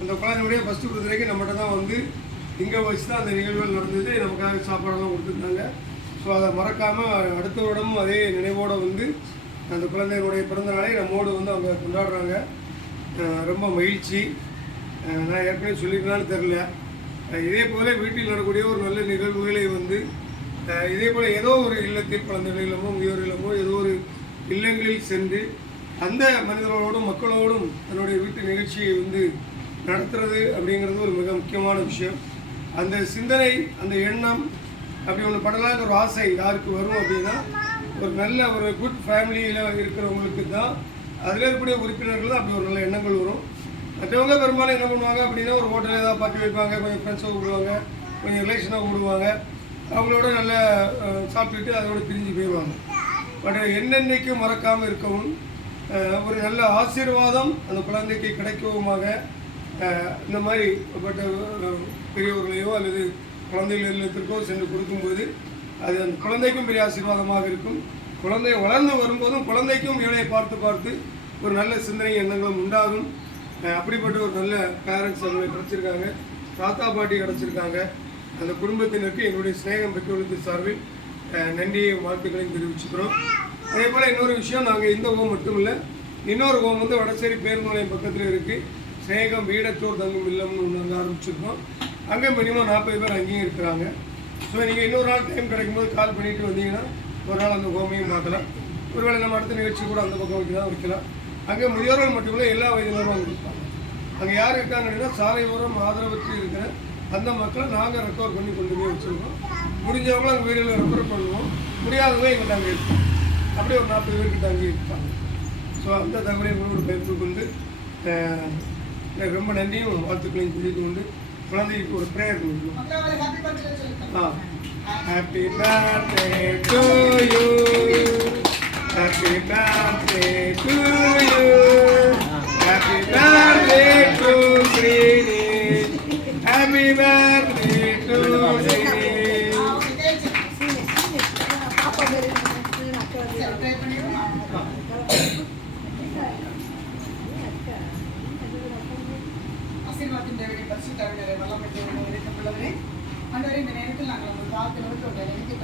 அந்த குழந்தையுடைய ஃபஸ்ட்டு பர்த்டேக்கு நம்மகிட்ட தான் வந்து இங்கே வச்சு தான் அந்த நிகழ்வுகள் நடந்தது. நமக்காக சாப்பாடெல்லாம் கொடுத்துருந்தாங்க. ஸோ அதை மறக்காமல் அடுத்த வருடமும் அதே நினைவோடு வந்து அந்த குழந்தைகளுடைய பிறந்த நாளை நம்மோடு வந்து அவங்க கொண்டாடுறாங்க. ரொம்ப மகிழ்ச்சி. நான் ஏற்கனவே சொல்லியிருக்கலான்னு தெரில இதே போல வீட்டில் நடக்கூடிய ஒரு நல்ல நிகழ்வுகளை வந்து இதே போல் ஏதோ ஒரு இல்லத்தில் குழந்தைகள் இல்லமோ முதியோர் இல்லமோ ஏதோ ஒரு இல்லங்களில் சென்று அந்த மனிதர்களோடும் மக்களோடும் தன்னுடைய வீட்டு நிகழ்ச்சியை வந்து நடத்துறது அப்படிங்கிறது ஒரு மிக முக்கியமான விஷயம். அந்த சிந்தனை அந்த எண்ணம் அப்படி ஒன்று பண்ணலாங்கிற ஒரு ஆசை யாருக்கு வரும் அப்படின்னா ஒரு நல்ல ஒரு குட் ஃபேமிலியில் இருக்கிறவங்களுக்கு தான் அதில் இருக்கக்கூடிய உறுப்பினர்கள் தான் அப்படி ஒரு நல்ல எண்ணங்கள் வரும். மற்றவங்க பெரும்பாலும் என்ன பண்ணுவாங்க அப்படின்னா ஒரு ஹோட்டலில் ஏதாவது பார்த்து வைப்பாங்க கொஞ்சம் ஃப்ரெண்ட்ஸை கூப்பிடுவாங்க கொஞ்சம் ரிலேஷனாக கூப்பிடுவாங்க. அவங்களோட நல்லா சாப்பிட்டுட்டு அதோட பிரிஞ்சு போயிடுவாங்க. பட் என்னென்னைக்கும் மறக்காமல் இருக்கவும் ஒரு நல்ல ஆசீர்வாதம் அந்த குழந்தைக்கு கிடைக்கவுமாக இந்த மாதிரி பட்ட பெரியவர்களையோ அல்லது குழந்தைகள் இல்லத்திற்கோ சென்று கொடுக்கும்போது அது அந்த குழந்தைக்கும் பெரிய ஆசீர்வாதமாக இருக்கும். குழந்தை வளர்ந்து வரும்போதும் குழந்தைக்கும் இவனை பார்த்து பார்த்து ஒரு நல்ல சிந்தனை எண்ணங்களும் உண்டாகும். அப்படிப்பட்ட ஒரு நல்ல பேரண்ட்ஸ் அவங்களை கிடச்சிருக்காங்க. தாத்தா பாட்டி கிடச்சிருக்காங்க. அந்த குடும்பத்தினருக்கு என்னுடைய சிநேகம் பெற்றோருக்கு சார்பில் நன்றியை வாழ்த்துக்களையும் தெரிவிச்சுக்கிறோம். அதே போல் இன்னொரு விஷயம் நாங்கள் இந்த ஹோம் மட்டும் இல்லை இன்னொரு ஹோம் வந்து வடசேரி பேருந்து நிலையம் பக்கத்தில் இருக்குது ஸ்நேகம் வீடத்தோர் தங்கும் இல்லம்னு ஒன்று அங்கே ஆரம்பிச்சிருக்கோம். அங்கே மினிமம் நாற்பது பேர் அங்கேயும் இருக்கிறாங்க. ஸோ நீங்கள் இன்னொரு நாள் டைம் கிடைக்கும்போது கால் பண்ணிட்டு வந்தீங்கன்னா ஒரு நாள் அந்த ஹோமையும் பார்க்கலாம். ஒருவேளை நம்ம அடுத்த நிகழ்ச்சி கூட அந்த பக்கம் வைக்கலாம் வைக்கலாம். அங்கே முதியோர்கள் மட்டுமில்லை எல்லா வயதினரும் அங்கே இருப்பாங்க அங்கே யார் இருக்காங்கன்னா சாலை ஓரம் ஆதரவற்று இருக்கிற அந்த மக்களை நாங்கள் ரெக்கவர் பண்ணி கொண்டு போய் வச்சுருக்கோம். முடிஞ்சவங்களும் அங்கே வீடுகளை ரெக்கவர் பண்ணுவோம். முடியாதவங்க எங்கள்கிட்ட அங்கே இருப்பாங்க. அப்படியே ஒரு நாற்பது பேர்கிட்ட அங்கே இருப்பாங்க. ஸோ அந்த தகவலை ஒரு பகிர்ந்து கொண்டு எனக்கு ரொம்ப நன்றியும் வாழ்த்துக்களையும் தெரிவித்து கொண்டு குழந்தைக்கு ஒரு ப்ரேயர் கொடுக்கணும் அப்புறம் ஒரு happy birthday சொல்லுங்க. Ah. Happy birthday to you. Happy birthday to you. Happy birthday to Srini. Happy അങ്ങനെ അവരെ നേരത്തിൽ ഞങ്ങൾ വിഭാഗത്തിലോട്ടുണ്ട് എനിക്ക്